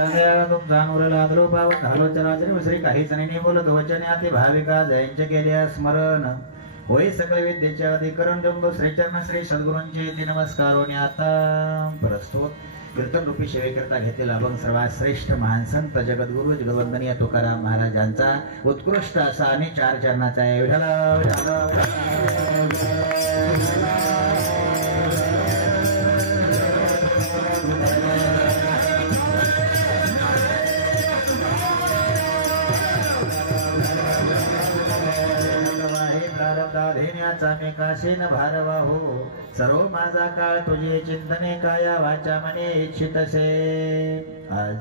झालो चराचरी श्री काही जणी बोलत वचने आते भाविका जयंच केल्या स्मरण होई सकळ विद्येचे अधिकरण जंगो श्रीचरण श्री सद्गुरूंचे ते नमस्कार आणि आता प्रस्तुत कीर्तन रूपी सेवेकरता घेतलेला अभंग सर्वात श्रेष्ठ महान संत जगद्गुरु जगवंदनीय तुकाराम महाराजांचा उत्कृष्ट असा आणि 4 चरणाचा आहे. धेण्याचा मी काशीन भारवा हो सर्व माझा काळ तुझे चिंतने काया वाचा मने इच्छितसे. आज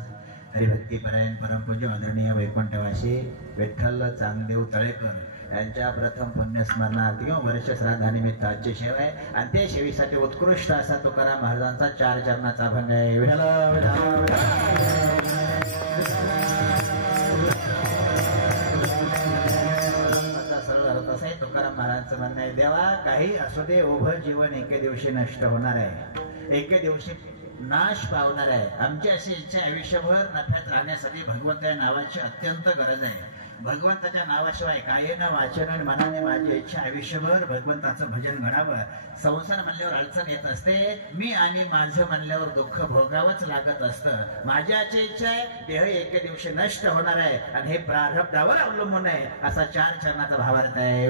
हरिभक्तीपरायण परमपूज्य आदरणीय वैकुंठवासी विठ्ठल चांगदेव तळेकर यांच्या प्रथम पुण्यस्मरणार्थ किंवा वर्ष श्राद्धानिमित्त आजची सेवा आहे आणि त्या सेवेसाठी उत्कृष्ट असा तुकाराम महाराजांचा 4 चरणाचा अभंग आहे. तुकाराम महाराजांचं म्हणणं आहे, देवा काही असू दे उभं जीवन एके दिवशी नष्ट होणार आहे, एके दिवशी नाश पावणार आहे. आमची अशी इच्छा आयुष्यभर नफ्यात राहण्यासाठी भगवंत या नावाची अत्यंत गरज आहे. भगवंताच्या नावाशिवाय काही न वाचन आणि मनाने माझी इच्छा आयुष्यभर भगवंताचं भजन घडावं. संसार म्हणल्यावर अडचण येत असते, मी आणि माझं म्हणल्यावर दुःख भोगावंच लागत असतं. माझ्याची इच्छा आहे देह एके दिवशी नष्ट होणार आहे आणि हे प्रारब्धावर अवलंबून आहे असा 4 चरणाचा भावार्थ आहे.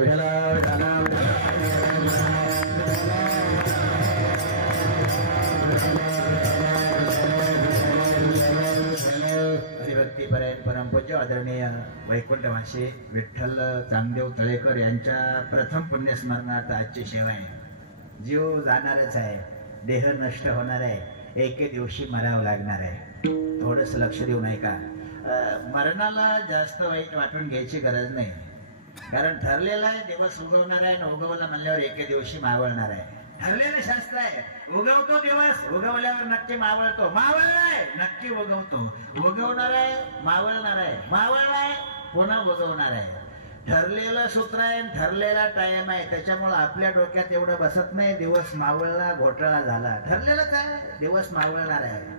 हरिभक्तीपरायण परमपूज्य आदरणीय वैकुंठवासी विठ्ठल चांगदेव तळेकर यांच्या प्रथम पुण्यस्मरणार्थ आजची सेवा आहे. जीव जाणारच आहे, देह नष्ट होणार आहे, एके दिवशी मरावं लागणार आहे. थोडस लक्ष देऊ नाही का? मरणाला जास्त वाईट वाटून घ्यायची गरज नाही, कारण ठरलेला आहे दिवस उगवणार आहे आणि उगवला म्हणल्यावर एके दिवशी मावळणार आहे. ठरलेलं शास्त्र आहे, उगवतो दिवस, उगवल्यावर नक्की मावळतो, मावळलाय नक्की उगवतो, उगवणार आहे मावळणार आहे, मावळलाय पुन्हा उगवणार आहे. ठरलेलं सूत्र आहे, ठरलेला टाइम आहे, त्याच्यामुळे आपल्या डोक्यात एवढं बसत नाही दिवस मावळला घोटाळा झाला. ठरलेलंच आहे दिवस मावळणार आहे,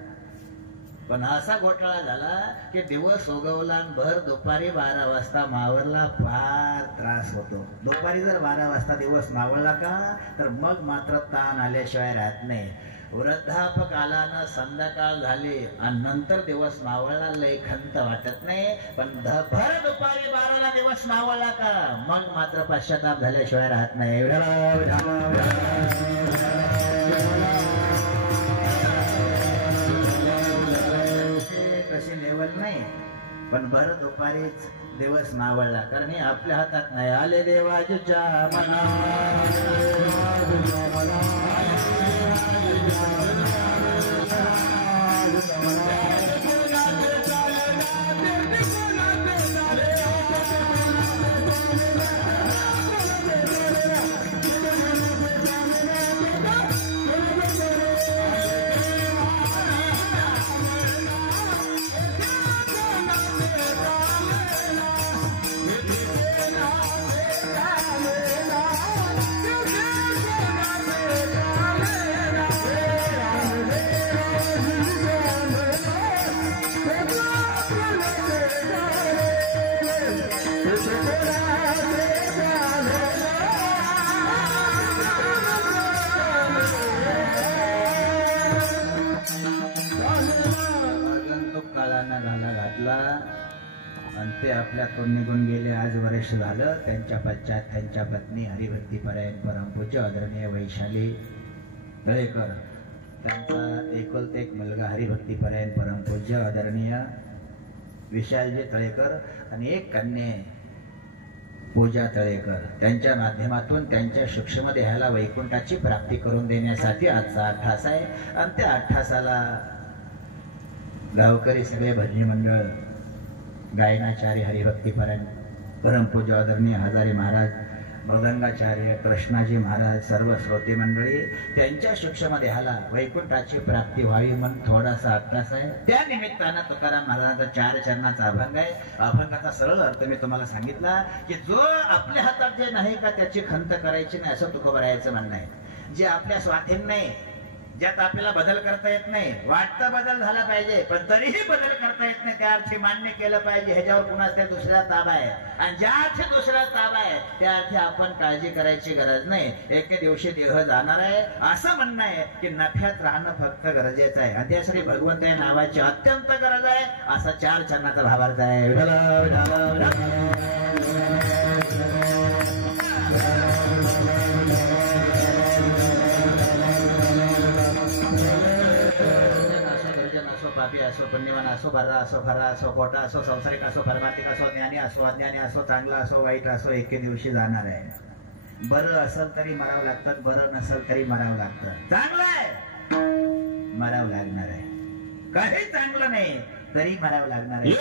पण असा घोटाळा झाला की दिवस उगवला भर दुपारी 12 वाजता मावळला, फार त्रास होतो. दुपारी जर 12 वाजता दिवस मावळला का तर मग मात्र ताण आल्याशिवाय राहत नाही. वृद्धापकालानं संध्याकाळ झाली आणि नंतर दिवस मावळला लय खंत वाटत नाही, पण भर दुपारी 12ला दिवस मावळला का मग मात्र पश्चाताप झाल्याशिवाय राहत नाही. लेवल नाही, पण भर दुपारीच दिवस मावळला, कारण हे आपल्या हातात नाही. आले देवाच्या मना आणि ते आपल्यातून निघून गेले. आज वर्ष झालं. त्यांच्या पश्चात त्यांच्या पत्नी हरिभक्तीपरायण परमपूज्य आदरणीय वैशाली तळेकर, त्यांचा एकुलता एक मुलगा हरिभक्तीपरायण परमपूज्य आदरणीय विशालजी तळेकर आणि एक कन्या पूजा तळेकर, त्यांच्या माध्यमातून त्यांच्या सूक्ष्म देहाला वैकुंठाची प्राप्ती करून देण्यासाठी आजचा 88 आहे. आणि त्या 88ला गावकरी सगळे भजनी मंडळ, गायनाचार्य हरिभक्तीपरायण परमपूज्य आदरणीय हजारी महाराज, मृदंगाचार्य कृष्णाजी महाराज, सर्व श्रोते मंडळी त्यांच्या सूक्ष्म देहाला वैकुंठाची प्राप्ती व्हावी म्हणून थोडासा अभ्यास आहे. त्या निमित्तानं तुकाराम महाराजांचा 4 चरणाचा अभंग आहे. अभंगाचा सरळ अर्थ मी तुम्हाला सांगितला की जो आपल्या हातात जे नाही का त्याची खंत करायची नाही असं तुकोबारायाचं म्हणणं आहे. जे आपल्या स्वाधीन नाही, ज्यात आपल्याला बदल करता येत नाही, वाटतं बदल झाला पाहिजे पण तरीही बदल करता येत नाही, त्या अर्थी मान्य केलं पाहिजे. ह्याच्यावर कुणाच त्या दुसऱ्या ताबा आहे, आणि ज्या अर्थी दुसरा ताबा आहे त्या अर्थी आपण काळजी करायची गरज नाही. एके दिवशी देह जाणार आहे असं म्हणणं आहे की नफ्यात राहणं फक्त गरजेचं आहे, आणि त्यासाठी भगवंत या नावाची अत्यंत गरज आहे. असा 4 चरणाचा भावार्थ आहे. पापी असो, पुण्यवान असो, बर्रा असो, फर्रा असो, खोटा असो, संसारिक असो, परमार्थिक असो, ज्ञानी असो, अज्ञानी असो, चांगला असो, वाईट असो, एके दिवशी जाणार आहे. बरं असेल तरी मरावं लागतं, बरं नसेल तरी मरावं लागतं. चांगलं आहे मरावं लागणार आहे, काही चांगलं नाही तरी मरावं लागणार आहे.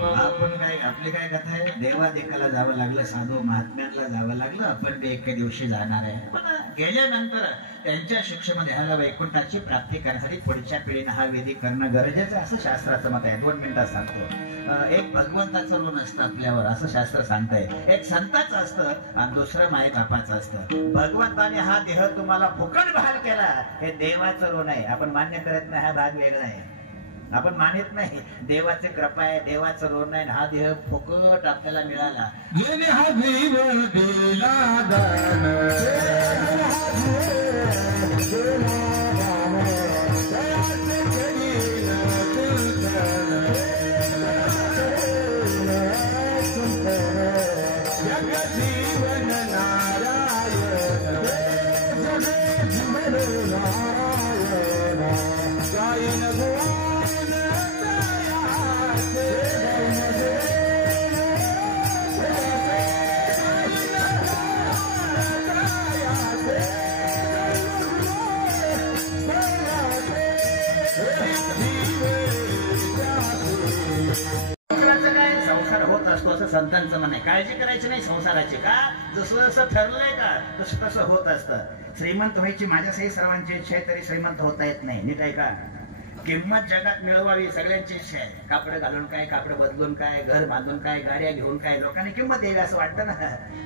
आपण काय आपली काय कथा आहे, देवादेकाला जावं लागलं, साधू महात्म्यांना जावं लागलं, आपण ते एके दिवशी जाणार आहे. पण गेल्यानंतर त्यांच्या शिक्षेमध्ये ह्याला वैकुंठाची प्राप्ती करण्यासाठी पुढच्या पिढीने हा विधी करणं गरजेचं आहे असं शास्त्राचं मत आहे. 2 मिनिटात सांगतो. एक भगवंताचं ऋण असतं आपल्यावर असं शास्त्र सांगतंय, एक संताचं असतं आणि दुसरं माय बापाचं असतं. भगवंताने हा देह तुम्हाला फुकट बहाल केला, हे देवाचं ऋण आहे. आपण मान्य करत नाही, हा भाग वेगळा आहे, आपण मानित नाही. देवाची कृपा आहे, देवाचं ऋण आहे. हा देह फुकट आपल्याला मिळाला. संतांचं म्हण आहे, काळजी करायची नाही संसाराची. का जसं जसं ठरलंय का तसं तसं होत असतं. श्रीमंत व्हायची माझ्यासही सर्वांची इच्छा आहे, तरी श्रीमंत होता येत नाही. नीट आहे का? किंमत जगात मिळवावी सगळ्यांची इच्छा आहे. कापड घालून काय, कापड बदलून काय, घर बांधून काय, गाड्या घेऊन काय, लोकांनी किंमत द्यावी असं वाटतं ना.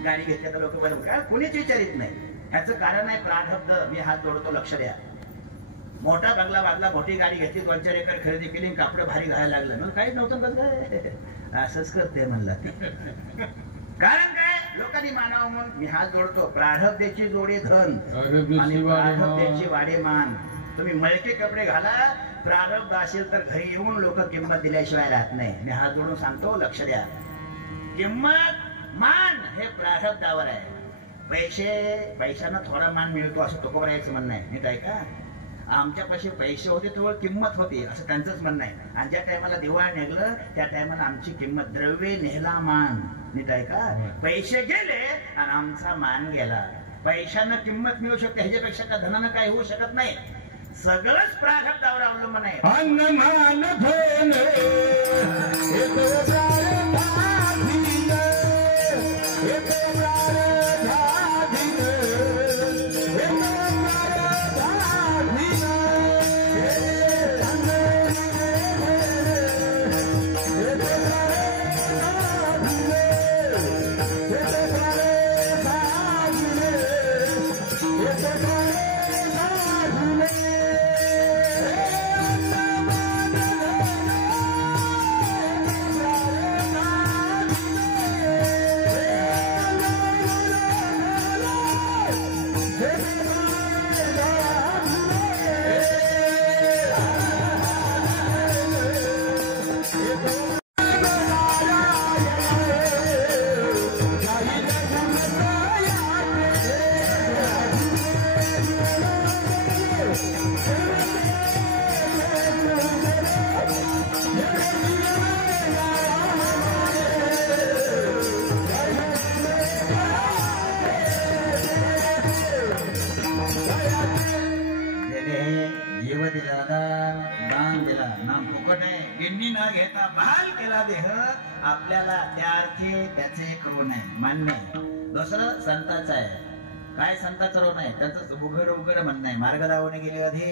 गाडी घेतल्या तर लोक बनवून काय, कोणीच विचारित नाही. ह्याचं कारण आहे प्रारब्ध. मी हात जोडतो, लक्ष द्या. मोठा बंगला बांधला, मोठी गाडी घेतली, 2-4 एकर खरेदी केली, कापड भारी घालायला लागलं, मग काहीच नव्हतं कसं काय. असंच करते म्हणलं. कारण काय, लोकांनी मानावं म्हणून मी हात जोडतो. प्रारब्धेची जोडी धन आणि प्रारब्धेची वाडे मान. तुम्ही मळके कपडे घाला, प्रारब्ध असेल तर घरी येऊन लोक किंमत दिल्याशिवाय राहत नाही. मी हात जोडून सांगतो, लक्ष द्या. किंमत मान हे प्रारब्धावर आहे. पैशानं थोडा मान मिळतो असं तुकोबरायचं म्हणणं आहे. नीट आहे का? आमच्यापाशी पैसे होते तेव्हा किंमत होती असं त्यांचंच म्हणणं आहे. आणि ज्या टायमाला दिवाळ निघलं त्या टायमाला आमची किंमत, द्रव्य नेला मान. नीट आहे का? पैसे गेले आणि आमचा मान गेला. पैशानं किंमत मिळू शकते, ह्याच्यापेक्षा का धनानं काय होऊ शकत नाही. सगळंच प्रारब्धावर अवलंबून आहे. कोणी न घेता बहाल केला देह, आपल्याला त्या अर्थी त्याचे एक ऋण आहे, मान्य आहे. दुसरं संताचं आहे. काय संताचं ऋण आहे? त्याच उघड उघड म्हणणं आहे. मार्ग दावणे गेले अधि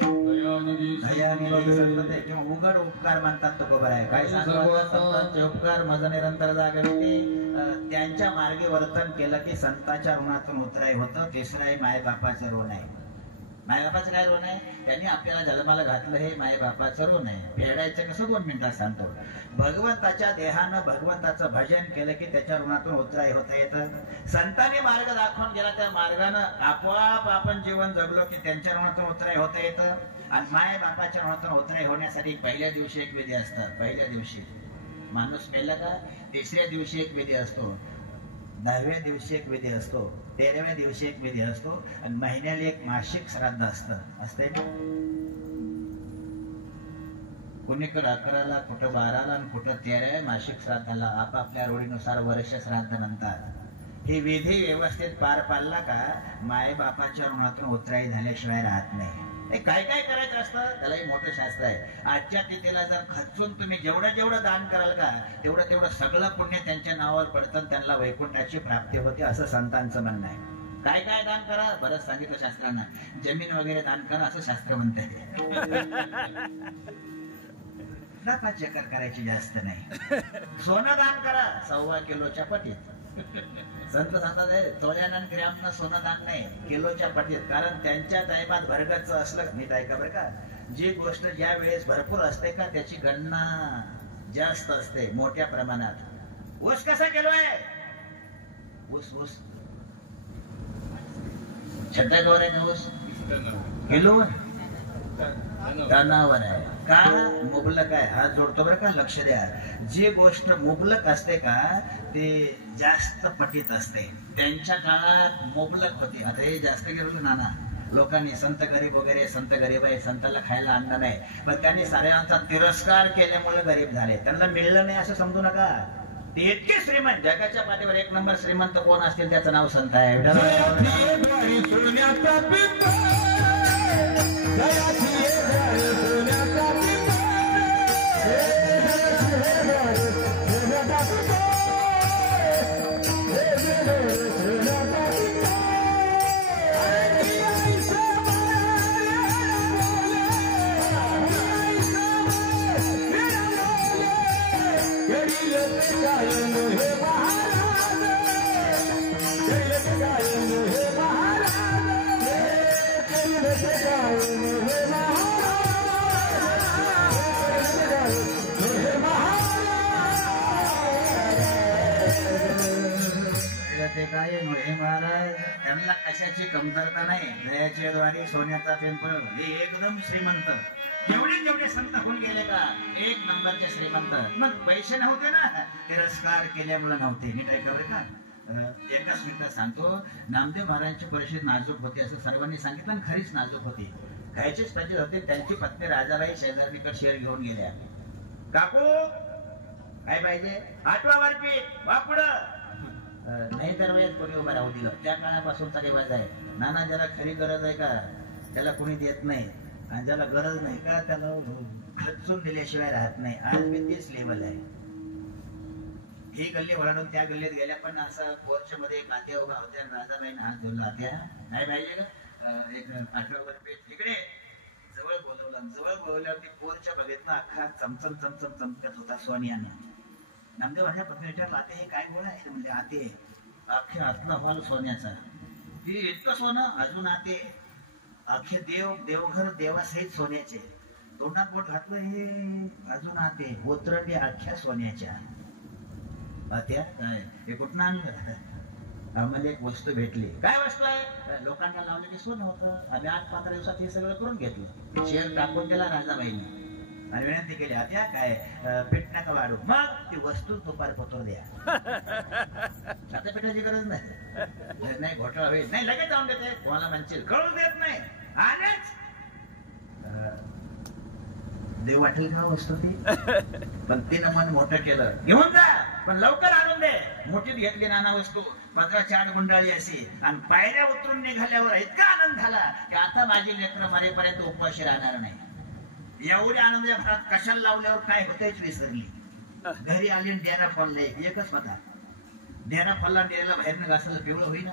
किंवा उघड उपकार म्हणतात तो खबर आहे. काय सांगतात? संतांचे उपकार मज निरंतर जागविते. त्यांच्या मार्गे वर्तन केलं की संतांच्या ऋणातून उतराय होतं. तिसरं आहे मायबापाचं ऋण आहे. मायबापाचं काय ऋण आहे? त्यांनी आपल्याला जन्माला घातलं, हे मायबापाचं ऋण आहे. फेडायचं कसं 2 मिनिटात सांगतो. भगवंताच्या देहानं भगवंताचं भजन केलं की त्याच्या ऋणातून उतराय होता येतं. संतांनी मार्ग दाखवून गेला, त्या मार्गानं आपोआप आपण जीवन जगलो की त्यांच्या ऋणातून उतराय होता येतं. आणि मायबापाच्या ऋणातून उतराय होण्यासाठी पहिल्या दिवशी एक विधी असतात. पहिल्या दिवशी माणूस मेला का 3ऱ्या दिवशी एक विधी असतो, 10व्या दिवशी एक विधी असतो, 13व्या दिवशी एक विधी असतो, आणि महिन्याला एक मासिक श्राद्ध असते. कुणीकडे 11ला, कुठं 12ला आणि कुठं 13व्या मासिक श्राद्धाला आपापल्या रूढीनुसार वर्ष श्राद्ध म्हणतात. ही विधी व्यवस्थित पार पाडला का मायबापाच्या ऋणातून उतराई झाल्याशिवाय राहत नाही. काय काय करायचं असतं त्यालाही मोठं शास्त्र आहे. आजच्या तिथीला जर खचून तुम्ही जेवढं दान कराल का तेवढं सगळं पुण्य त्यांच्या नावावर पडतं, त्यांना वैकुंठाची प्राप्ती होते, असं संतांचं म्हणणं आहे. काय काय दान करा? बरंच सांगितलं शास्त्रांना. जमीन वगैरे दान करा असं शास्त्र म्हणतंय. 5 एकर करायची जास्त नाही. सोनं दान करा 1.25 किलोच्या पटीत. संत सांगतात तोळ्यानं ग्रॅमनं सोनं दान नाही, किलोच्या पटीत. कारण त्यांच्या टायमात भरगतचं असलं, नीट ऐका बरं का, जी गोष्ट ज्या वेळेस भरपूर असते का त्याची गणना जास्त असते, मोठ्या प्रमाणात. ऊस कसा किलो आहे? ऊस छटाकावर आहे ना, ऊस किलोवर टनावर आहे का? मुबलक आहे. हात जोडतो बरं का, लक्ष द्या. जी गोष्ट मुबलक असते का ते जास्त पटीत असते. त्यांच्या काळात मुबलक होती. आता हे जास्त गेलो नाना लोकांनी, संत गरीब वगैरे, संत गरीब आहे, संताला खायला अन्न नाही, पण त्यांनी साऱ्यांचा तिरस्कार केल्यामुळे गरीब झाले. त्यांना मिळलं नाही असं समजू नका. ते इतके श्रीमंत, जगाच्या पाठीवर 1 नंबर श्रीमंत कोण असतील त्याचं नाव संत आहे. हे महाराज, त्यांना कशाची कमतरता नाही. दयाच्या द्वारे सोन्याचा पिंपळ, हे एकदम श्रीमंत. जेवढे संत होऊन गेले का 1 नंबरचे श्रीमंत. मग पैसे नव्हते ना, तिरस्कार केल्यामुळे नव्हते. नीट ऐका बरं का. एकाच मिनिटात सांगतो. नामदेव महाराजांची परिस्थिती नाजूक होती असं सर्वांनी सांगितलं, आणि खरीच नाजूक होती. खायचीच पाहिजे होते. त्यांची पत्नी राजाबाई शेजारणीकडे शेर घेऊन गेल्या. काकू काय पाहिजे? 8वा पीठ वापड नाही तर वेळेत कोणी उभं राहू दिलं. त्या काळापासूनचा रिवाज आहे. नाना ज्याला खरी गरज आहे का त्याला कोणी देत नाही, आणि ज्याला गरज नाही का त्याला खचून दिल्याशिवाय राहत नाही. आज मी तेच लेवल आहे. ही गल्ली वळून त्या गल्लीत गेल्या, पण असं पोर्च मध्ये एक आत्या उभा होत्या. राजाबाईने हात धरला. आत्या नाही पाहिजे का? एक 8वा पीठ इकडे. जवळ बोलवल्यावरती पोरच्या बघितलं अख्खा चमचम चमकत होता सोन्यानं. नामदेव माझ्या पत्नी विचारलं, आते हे काय गोळा आहे? म्हणजे आते अख्खे आतला हॉल सोन्याचा. ती इतकं सोनं अजून आते अख्खे देवघर देवासहित सोन्याचे. तोंडात बोट घातलं, हे अजून आते उतरंडी अख्ख्या सोन्याच्या. आत्या काय हे कुठं आणलं? आम्हाला एक वस्तू भेटली. काय वस्तू आहे? लोकांना लावलेली सोनं होतं. आम्ही 8-15 दिवसात हे सगळं करून घेतलं. शेअर टाकून दिला राजाबाईने आणि विनंती केली, आत्या काय पीठ नका वाढू. मग ती वस्तू दुपार पत्र द्या. आता पिठाची गरज नाही, घोटाळा होईल. नाही लगेच जाऊन देते. कोणाला म्हणशील कळून देत नाही. आलेच देव वाटेल का वस्तू ती? पण तिनं मन मोठं केलं. घेऊन जा पण लवकर आणून दे. मोठीत घेतली नाना वस्तू, पत्राची 8 गुंडाळी अशी, आणि पायऱ्या उतरून निघाल्यावर इतका आनंद झाला की आता माझी लेकरं मरेपर्यंत उपवाशी राहणार नाही. एवढी आनंद घरात कशाला लावल्यावर काय होतंच विसरली. घरी आली डेरा फॉलला एकच होता. डेरा फॉलला डेऱ्याला बाहेरनं घासायला पिवळं होईना,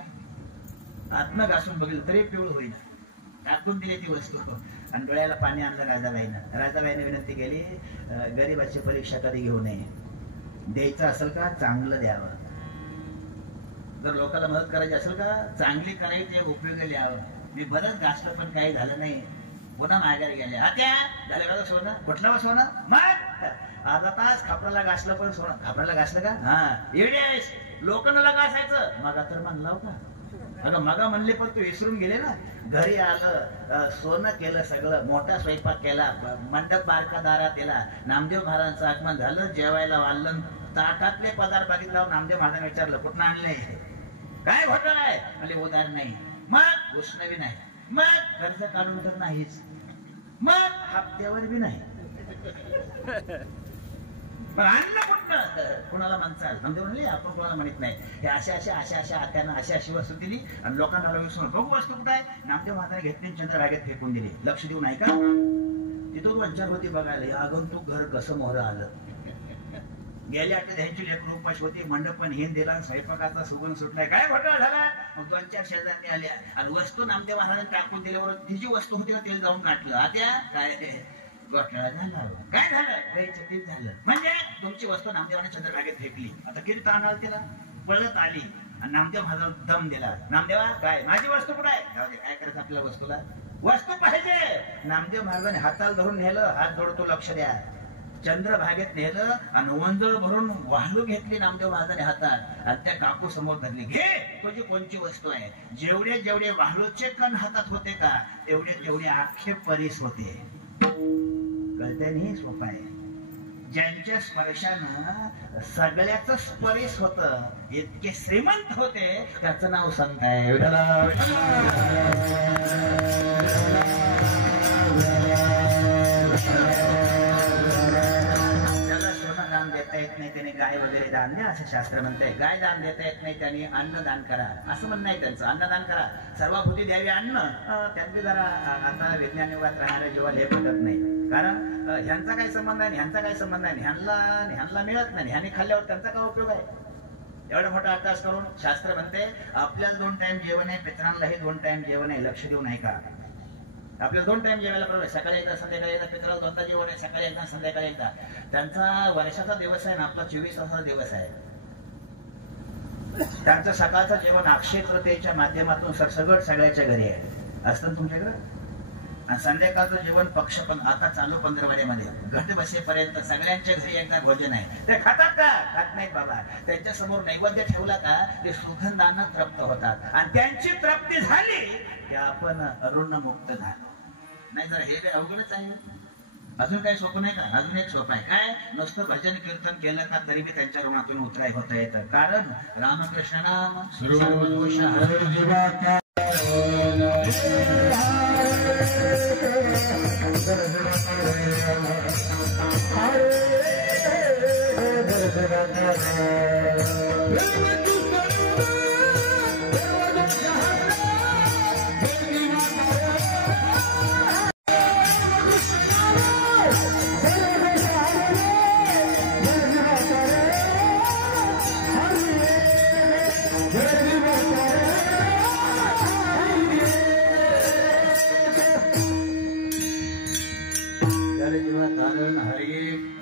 आतनं घासून बघितलं तरी पिवळं होईना. टाकून दिली ती वस्तू आणि डोळ्याला पाणी आणलं राजाबाईनं. राजाबाईने विनंती केली, गरीबाची परीक्षा कधी घेऊ नये, द्यायचं असेल का चांगलं द्यावं, जर लोकांना मदत करायची असेल का चांगली करायची, उपयोगी यावं. मी बरंच घासलं पण काही झालं नाही. पुन्हा माघारी गेले. त्या झालं का सोनं? कुठलं सोनं? मग अर्धा तास खापराला घासलं पण सोनं. खापराला घासलं का? हा येडेस लोकांना घासायचं. मग तर म्हणला होता. अगं मगा म्हणले पण तू विसरून गेले ना. घरी आलं, सोनं केलं, सगळं मोठा स्वयंपाक केला, मंडप बारका दारात केला. नामदेव महाराजांचं आगमन झालं, जेवायला वाढलं. ताटातले पदार्थ बघितला. नामदेव महाराजांनी विचारलं कुठं आणले, काय घोटाळा आहे? म्हणजे उधार नाही, मग उष्णवी नाही, मग कर्ज काढून तर नाहीच, मग हप्त्यावर बी नाही, मग आणलं कुठं? कोणाला म्हणचाल? नामदेव म्हणले आपण कोणाला म्हणत नाही. हे अशा आत्यानं अशी वस्तू दिली आणि लोकांना विसरून बघू वस्तू कुठं आहे. नामदेव महाराज घेतली चंद्रभागेत फेकून दिली. लक्ष देऊ नाही का? तिथं वंचार होती बघायला. आगंतुक घर कसं मोहरं आलं. गेल्या आठवड्यात ह्यांची लेकरू उपाशी होती. मंडप पण हिंद दिला, स्वयंपाकाचा सुगंध सुटलाय. काय घोटाळा झाला? मग 2-4 शेजारणी आल्या आणि वस्तू नामदेव महाराजांनी टाकून दिल्यावर ती जी वस्तू होती ना तेल जाऊन काढलं. आत्या काय घोटाळा झाला? काय झालं? झालं म्हणजे तुमची वस्तू नामदेवाने चंद्रभागेत फेकली. आता किती ताण आला तिला, पळत आली आणि नामदेव महाराज दम दिला. नामदेवा काय माझी वस्तू कुठे आहे? काय करायचं आपल्या वस्तूला? वस्तू पाहिजे. नामदेव महाराजांनी हाताला धरून नेलं. हात जोडतो, लक्ष द्या. चंद्रभागेत नेलं आणि वंजळ भरून वाहलू घेतली नामदेव महाराजांनी हातात आणि त्या काकू समोर धरली. घे तुझी कोणची वस्तू आहे? जेवढे जेवढे वाहलूचे कण हातात होते का तेवढे अख्खे परीस होते. कळतंय नाही? सोपं आहे. ज्यांच्या स्पर्शानं सगळ्याच परीस होत, इतके श्रीमंत होते, त्याचं नाव संत आहे. देता येत नाही त्याने गाय वगैरे दान द्या असं शास्त्र म्हणतंय. गाय दान देता येत नाही त्याने अन्नदान करा असं म्हणणं आहे त्यांचं. अन्नदान करा, सर्वाभूती द्यावी अन्न. त्यांनी जरा आता विज्ञान युगात राहणाऱ्या जीवाला हे पडत नाही. कारण ह्यांचा काही संबंध आहे, ह्यांचा काही संबंध आहे. ह्यांना मिळत नाही, ह्याने खाल्ल्यावर त्यांचा काय उपयोग आहे? एवढा मोठा अभ्यास करून शास्त्र म्हणते आपल्याला 2 टाइम जेवण आहे, पितरांनाही 2 टाइम जेवण आहे. लक्ष देऊ नाही का? आपल्याला 2 टाइम जेवायला बरोबर, सकाळी एकदा संध्याकाळी एकदा. पितराला 2दा जेवण आहे, सकाळी एकदा संध्याकाळी एकदा. त्यांचा वर्षाचा दिवस आहे ना, आपला 24 तासाचा दिवस आहे. त्यांचं सकाळचं जेवण अक्षय तृतीयेच्या माध्यमातून सरसगट सगळ्याच्या घरी आहे. असतं तुमच्याकडे. आणि संध्याकाळचं जेवण पक्ष पण आता चालू 15वाड्यामध्ये घट बसेपर्यंत सगळ्यांच्या घरी एकदा भोजन आहे. ते खातात का? खात नाहीत बाबा. त्यांच्या समोर नैवेद्य ठेवला का ते सुगंधानं तृप्त होतात आणि त्यांची तृप्ती झाली की आपण ऋणमुक्त झालो. नाही जर हे काही अवघडच आहे. अजून काही सोपं नाही का? अजून एक सोपं आहे. काय? नुसतं भजन कीर्तन केलं का तरी बी त्यांच्या ऋणातून उतराय होता येतं. कारण रामकृष्ण नाम सर्वदोष हरते.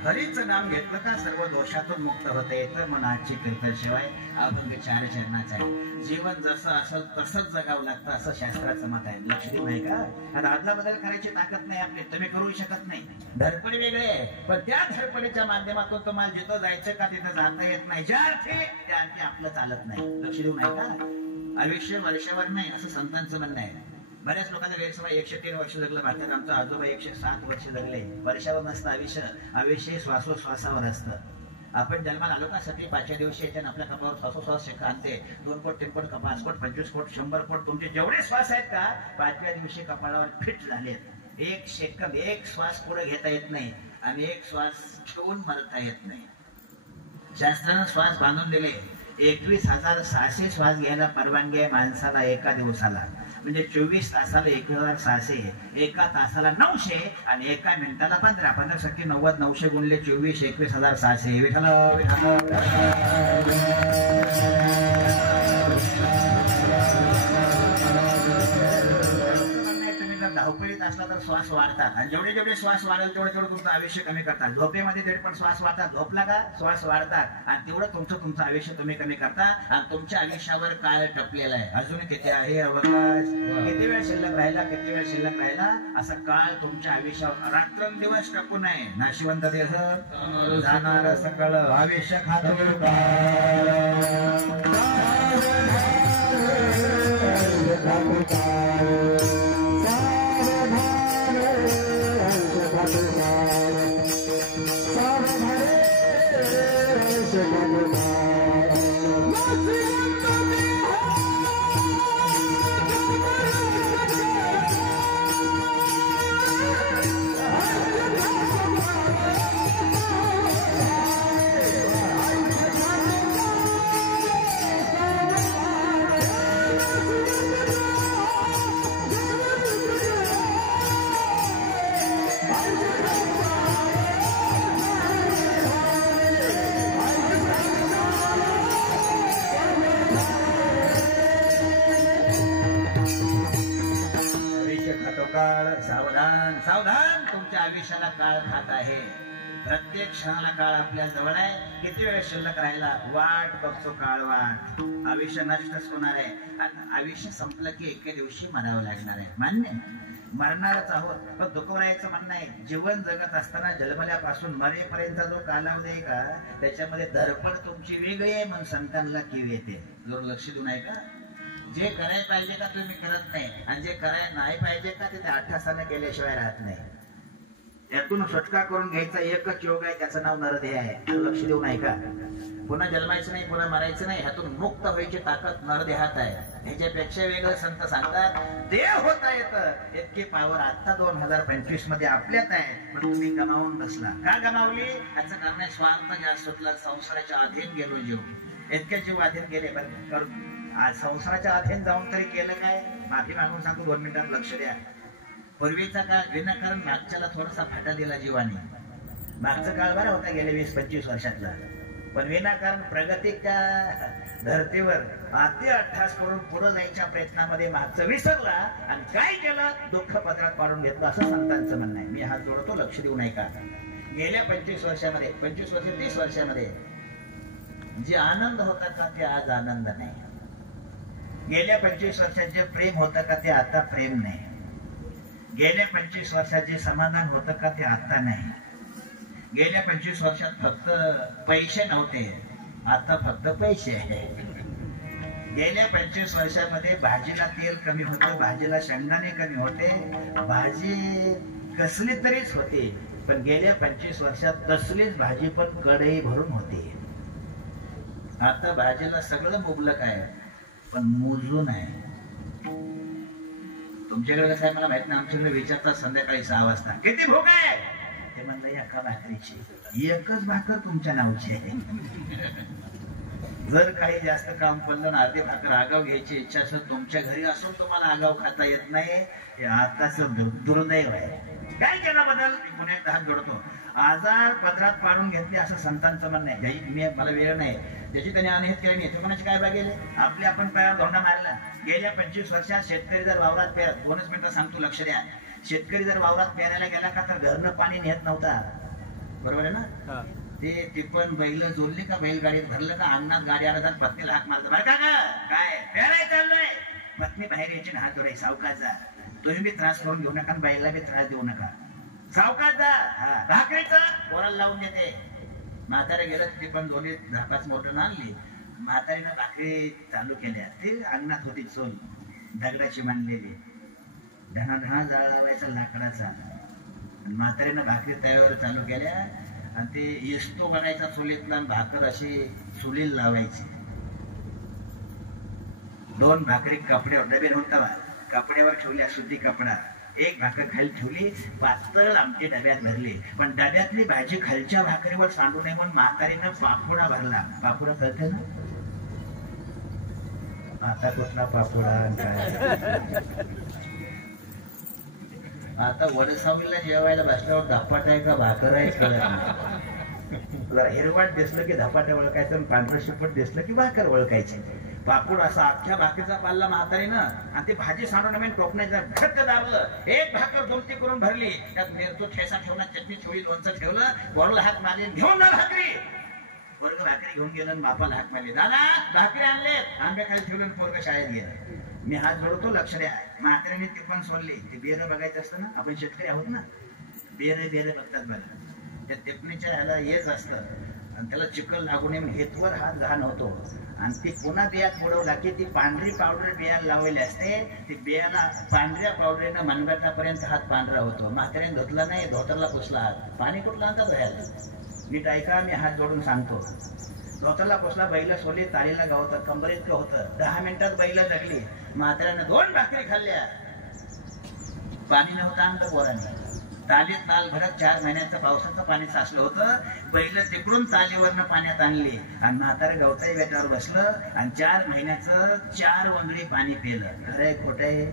हरीचं नाम घेतलं का सर्व दोषातून मुक्त होता येतं. मनाची कीर्तन शिवाय अभंग 4 चरणाचा आहे. जीवन जसं असेल तसंच जगावं लागतं असं शास्त्राचं मत आहे. लक्ष देऊ नाही का? आता आदला बदल करायची ताकद नाही आपली, तुम्ही करू शकत नाही. धडपड वेगळे आहे, पण त्या धडपडीच्या माध्यमातून तुम्हाला जिथं जायचं का तिथं जाता येत नाही. ज्या अर्थी त्या अर्थी आपलं चालत नाही. लक्ष देऊ नाही का? आयुष्य वर्षावर नाही असं संतांचं म्हणणं आहे. बऱ्याच लोकांना गैरसमज 103 वर्ष जगलं. भारतात आमचा आजोबा 107 वर्ष जगले. वर्षावर नसतं आयुष्य श्वासोश्वासावर असतं. आपण जन्माला आलो का सगळी 5व्या दिवशी येते आपल्या कपावर श्वासोश्वास शिका आणते. 2 कोट 3 कोट 5 कोट 25 कोट 100 कोट तुमचे जेवढे श्वास आहेत का 5व्या दिवशी कपाळावर फिट झालेत. 1 सेकंद 1 श्वास पुढे घेता येत नाही आणि 1 श्वास ठेवून मरता येत नाही. शास्त्रानं श्वास बांधून दिले. 21,600 श्वास घ्यायला परवानगी आहे माणसाला एका दिवसाला. म्हणजे 24 तासाला 1600, एका तासाला 900 आणि एका मिनिटाला 15. 15 × 90, 900 गुणिले 24, 21,600. विठाला धावपळीत असला तर श्वास वाढतात आणि जेवढे जेवढे श्वास वाढेल तेवढे तेवढं तुमचं आयुष्य कमी करतात. झोपेमध्ये तेवढे पण श्वास वाढतात. झोपला का श्वास वाढतात आणि तेवढं तुमचं आयुष्य तुम्ही कमी करता आणि तुमच्या आयुष्यावर काळ टपलेला आहे. अजून किती आहे अवकाश, किती वेळ शिल्लक राहिला, किती वेळ शिल्लक राहिला, असा काळ तुमच्या आयुष्यावर रात्रंदिवस टपू नये. नाशिवंत देह जाणार सकळ आयुष्य खातो सावधान सावधान. तुमच्या आयुष्याला काळ खात आहे. प्रत्येक क्षणाला काळ आपल्या जवळ आहे. किती वेळ शिल्लक राहिला, वाट बघतो काळ वाट. आयुष्य नष्टच होणार आहे आणि आयुष्य संपलं की एके दिवशी मरावं लागणार आहे. मान्य मरणारच आहोत, पण दुखवरायचं म्हणणं आहे जीवन जगत असताना जन्मल्यापासून मरेपर्यंत जो कालावधी आहे का त्याच्यामध्ये धडपड तुमची वेगळी आहे. म्हणून संतांना कीव येते. जर लक्ष देऊन आहे का, जे करायला पाहिजे का तुम्ही करत नाही आणि जे करायला नाही पाहिजे का ते अठ्ठासाने केल्याशिवाय राहत नाही. यातून सुटका करून घ्यायचा एकच योग आहे, त्याचं नाव नरदेह आहे. लक्ष देऊ नाही का, पुन्हा जन्मायचं नाही, पुन्हा मरायचं नाही. ह्यातून मुक्त व्हायची ताकद नरदेहात आहे. ह्याच्यापेक्षा वेगळं संत सांगतात देह होता येतं इतकी पावर आता 2025 मध्ये आपल्यात आहे. पण तुम्ही गमावून बसला. का गमावली? याचं कारण आहे स्वार्थ जास्त सुटला. संसाराच्या अधीन गेलो जीव. इतके जीव अधीन गेले. पण आज संसाराच्या अधीन जाऊन तरी केलं काय? माफी मागून सांगतो 2 मिनिटात लक्ष द्या. पूर्वीचा काळ विनाकारण मागच्याला थोडासा फाटा दिला जीवाने. मागचा काळ बरा होता गेल्या 20-25 वर्षातला. पण विनाकारण प्रगतीच्या धर्तीवर अति अट्ठास करून पुढे जायच्या प्रयत्नामध्ये मागचं विसरला आणि काय केलं, दुःख पदरात पाडून घेतलं, असं संतांचं म्हणणं आहे. मी हात जोडतो, लक्ष देऊ नाही का. गेल्या 25 वर्षामध्ये 30 वर्षामध्ये जे आनंद होता का ते आज आनंद नाही. गेल्या 25 वर्षात जे प्रेम होतं का ते आता प्रेम नाही. गेल्या 25 वर्षात जे समाधान होतं का ते आता नाही. गेल्या 25 वर्षात फक्त पैसे नव्हते, आता फक्त पैसे आहे. गेल्या 25 वर्षामध्ये भाजीला तेल कमी होतं, भाजीला शेंगदाणे कमी होते, भाजी कसली तरीच होती. पण गेल्या 25 वर्षात तसलीच भाजी पण कढई भरून होती. आता भाजीला सगळं मुबलक आहे पण मोजून आहे. तुमच्याकडे कसं आहे मला माहित नाही. आमच्याकडे विचारतात संध्याकाळी 6 वाजता किती भूक आहे, ते म्हणलं एका भाकरीची. एकच भाकर तुमच्या नावची आहे. जर काही जास्त काम पडलं ना अर्धी भाकर आगाव घ्यायची इच्छा असेल, तुमच्या घरी असून तुम्हाला आगाव खाता येत नाही, हे आताच दुर्दैव आहे. काय केला बदल? पुन्हा एकदा हात जोडतो. आजार पदरात पाडून घेतले असं संतांचं म्हणणं आहे. मला वेळ नाही, ज्याची त्याने अनहित केली नाही ते कोणाची काय बागेले. आपले आपण पायावर धोंडा मारला. गेल्या 25 वर्षात शेतकरी जर वावरात पेर 2 मिनिटं सांगतो लक्ष द्या. शेतकरी जर वावरात पेरायला गेला का तर घरनं पाणी नेत नव्हता. बरोबर आहे ना. ते टिपण बैल जोडली का बैलगाडीत भरलं का अंगणात गाडी आला पत्नीला हाक मारत बरं का काय पेराय चाललंय. पत्नी बाहेर यायची ना हात जोडाय सावकाश जा. तुम्ही बी त्रास करून घेऊ नका, बाईला बी त्रास देऊ नका. सावकाश जा. भाकरीचं पोराला लावून देते. म्हातारे गेलं ते पण दोन्ही झापाच मोटर आणली. म्हातारीनं भाकरी चालू केल्या. ते अंगणात होती चोल दगडाची मांडलेली. ढणाढणा जळा लावायचा लाकडाचा. म्हातारीनं भाकरी तव्यावर चालू केल्या आणि ते इस्तो बनायचा चुलीतला आणि भाकर अशी चुलीला लावायची. 2 भाकरी कपड्यावर डबे नव्हता कपड्यावर ठेवल्या, सुती कपडा. एक भाकर खाली ठेवली, पातळ आमटी डब्यात भरली. पण डब्यातली भाजी खालच्या भाकरीवर सांडू नये म्हणून म्हातारीनं पापुडा भरला. पापुडा कळते ना, आता कुठला पापोडा काय. आता वडसावीला जेवायला बसल्यावर धपाट आहे का भाकर आहे कळत नाही. जरा हिरवाट दिसलं की धपाटे ओळखायचं, पांढरं शिपट दिसलं की भाकर ओळखायची. पापूड असा अख्ख्या भाकरीचा पाल्ला म्हातारीनं आणि ते भाजी सांडून टोपण्याचा घट्ट दाबलं, एक भाकर दोमती करून भरली, त्यात मिरचो ठेसा ठेवला, चटणी ठेवली, लोणचं ठेवलं, वरला हात मारले, घेऊन जा भाकरी. वर्ग भाकरी घेऊन गेलं आणि बापाला हात मारले, दादा भाकरी आणलेत. आंब्याखाली ठेवलं, पोरग शाळेत गेलं. मी हात जोडतो, लक्ष द्या. म्हातारीने ती पण सोडली. ते बेर बघायचं असतं ना, आपण शेतकरी आहोत ना, बेर बघतात बघा. त्या टिपणीच्या ह्याला येच असतं आणि त्याला चिखल लागू नये हेतवर हात घाण होतो. आणि ती पुन्हा बियात बुडवला की ती पांढरी पावडर बियाला लावलेली असते. ती बियाला पांढऱ्या पावडरीनं मनगटापर्यंत हात पांढरा होतो. म्हातारीने धुतला नाही, धोतरला पुसला हात. पाणी कुठलं आणतात धुयाला? नीट ऐका, मी हात जोडून सांगतो. धोतरला पुसला, बैल सोडली, तालीला गावतं, कंबर इतकं होतं. 10 मिनिटात बैल जगली. म्हाताऱ्यानं 2 भाकरी खाल्ल्या. पाणी नव्हतं आणलं पोरांनी. तालीत ताल भरत 4 महिन्याचं पावसाचं पाणी साचलं होतं. बैल तिकडून तालीवरनं पाण्यात आणली आणि म्हातारं गवताई बेटावर बसलं आणि 4 महिन्याचं 4 वंगळी पाणी पिलं. खरंय खोटंय?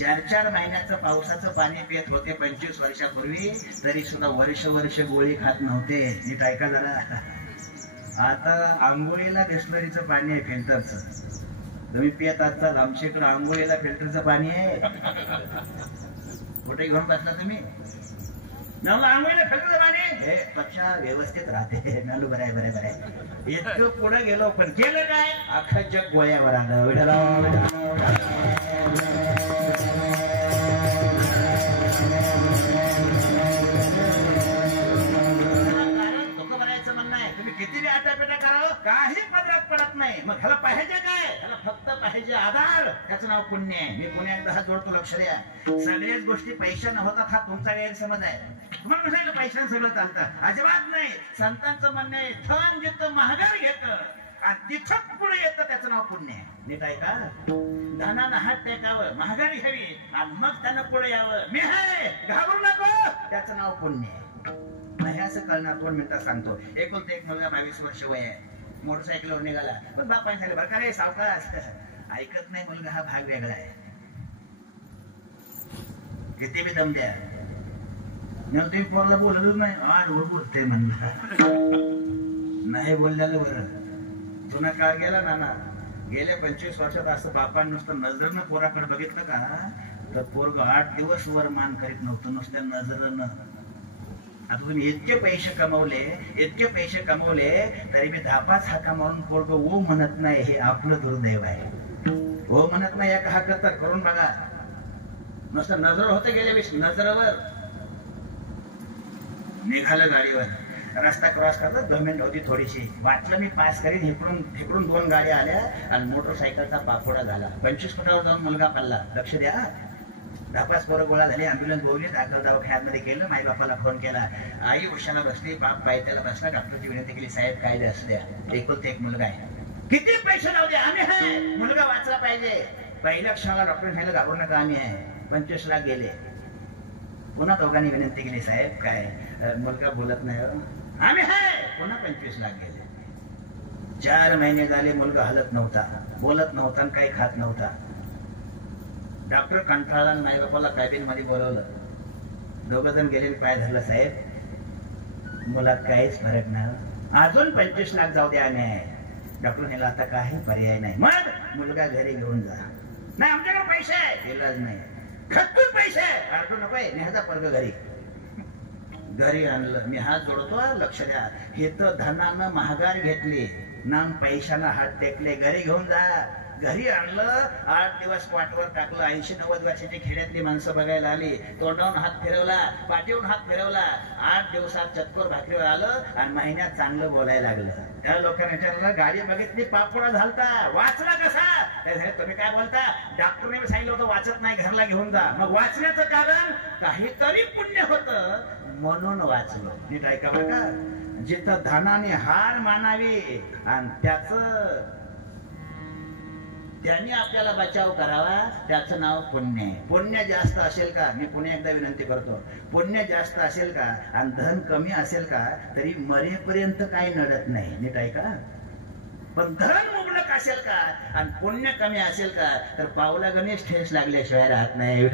4 महिन्याचं पावसाचं पाणी पित होते 25 वर्षापूर्वी, तरी सुद्धा वर्ष गोळी खात नव्हते. नीट ऐका जरा. आता आंघोळीला बिस्लरीचं पाणी आहे, फिल्टरचं. तुम्ही पियत असतात, आमच्या इकडं आंघोळीला फिल्टरचं पाणी आहे. कुठे घेऊन बसला तुम्ही? आंघोळीला फिल्टरचं पाणी हे पक्षा व्यवस्थित राहते. नालू बराय बराय बराय. इतकं पुढे गेलो, पण केलं काय? अख्खा जग गोळ्यावर आलं. किती आटापेटा करावं, काही पदरात पडत नाही. मग ह्याला पाहिजे काय? ह्याला फक्त पाहिजे आधार. त्याचं नाव पुण्य आहे. मी पुण्य एकदा हात जोडतो, लक्ष द्या. सगळ्याच गोष्टी पैशानं होतात हा तुमचा गैरसमज आहे. तुम्हाला कसं पैशानं सगळं चालतं? अजिबात नाही. संतांचं म्हणणं आहे, थन जिथं महागार घेतं आणि तिथं पुढे येतं, त्याचं नाव पुण्य आहे. नीट ऐका. धनानं हात टेकावं, महागारी घ्यावी आणि मग त्यानं पुढे यावं. मी आहे, घाबरू नको, त्याचं नाव पुण्य आहे. हे असं कळणार. 2 मिनिटात सांगतो. एकुलता एक मुलगा 22 वर्ष वय आहे. मोटरसायकलवर निघाला, पण बापाने सांगितलं, बरं का रे सावकाश, ऐकत नाही मुलगा, हा भाग वेगळा आहे. किती बी दम द्या, तुम्ही पोरला बोलतच नाही. रोड बोलते म्हणलं, नाही बोलल्याला बरं. जुना काळ गेला ना. गेल्या 25 वर्षात असं बापाने नुसतं नजरनं पोराकडे बघितलं का, तर पोरग 8 दिवस वर मान करीत नव्हतं, नुसत्या नजरनं. आता तुम्ही इतके पैसे कमवले तरी मी 10-5 हाका मारून पोरग ओ म्हणत नाही. हे आपलं दुर्दैव आहे. ओ म्हणत नाही. एका हाक तर करून बघा. नुसतं नजर होते गेल्या वेळेस, नजरवर निघालं गाडीवर. रस्ता क्रॉस करतात, 2 मिनिट होती थोडीशी. वाटलं मी पास करीन. इकडून 2 गाड्या आल्या आणि मोटरसायकलचा पापोडा झाला. 25 फुटावर जाऊन मुलगा पडला. लक्ष द्या. 10-5 पोरं गोळा झाली, अँब्युलन्स बोलली, दाखल दवाखान्यामध्ये केलं. माई बापाला फोन केला. आई उशाला बसली, बाप पायथ्याला बसला. डॉक्टरची विनंती केली, साहेब काय असू द्या, एकुलता एक मुलगा आहे, किती पैसे लावू द्या, आम्ही आहे, मुलगा वाचला पाहिजे. पहिल्या क्षणाला डॉक्टर सांगितलं, घाबरू नका, आम्ही आहे. 25 लाख गेले. पुन्हा दोघांनी विनंती केली, साहेब काय मुलगा बोलत नाही, आम्ही आहे. पुन्हा 25 लाख गेले. 4 महिने झाले, मुलगा हलत नव्हता, बोलत नव्हता, काही खात नव्हता. डॉक्टर कंटाळला, नाही बापाला कॅबिन मध्ये बोलवलं. 2 जण गेले, पाय धरला, साहेब मुलात काहीच फरक नाही, अजून 25 लाख जाऊ द्या. नाही, डॉक्टर म्हणला आता काही पर्याय नाही. मग मुलगा घरी घेऊन जा. नाही, आमच्याकडे पैसे आहे, इलाज नाही, खतून पैसे अडकू नको, न्यायचा पर्ग घरी आणलं. मी हात जोडतो, लक्ष द्या. हे तर धनानं महागार घेतली, नाम पैशानं हात टेकले. घरी घेऊन जा. घरी आणलं. 8 दिवस पाठवर टाकलं. 80-90 वर्षाची खेड्यातली माणसं बघायला आली. तोंडावून हात फिरवला, पाठीवून हात फिरवला. 8 दिवसात चतकोर भाकरीवर आलं आणि महिन्यात चांगलं बोलायला लागलं. त्या लोकांना विचारलं, गाडी बघितली, पापोडा झालता, वाचला कसा? तुम्ही काय बोलता? डॉक्टरने सांगितलं होतं वाचत नाही, घरला घेऊन जा. मग वाचण्याचं कारण काहीतरी पुण्य होतं म्हणून वाचलो. नीट ऐका बघा. जिथं धनाने हार मानावी आणि त्यांनी आपल्याला बचाव करावा, त्याचं नाव पुण्य आहे. पुण्य जास्त असेल का, मी पुन्हा एकदा विनंती करतो, पुण्य जास्त असेल का आणि धन कमी असेल का, तरी मरेपर्यंत काही नडत नाही. नीट ऐका. पण धन मुबलक असेल का आणि पुण्य कमी असेल का तर पावला गणेश ठेस लागल्याशिवाय राहत नाही.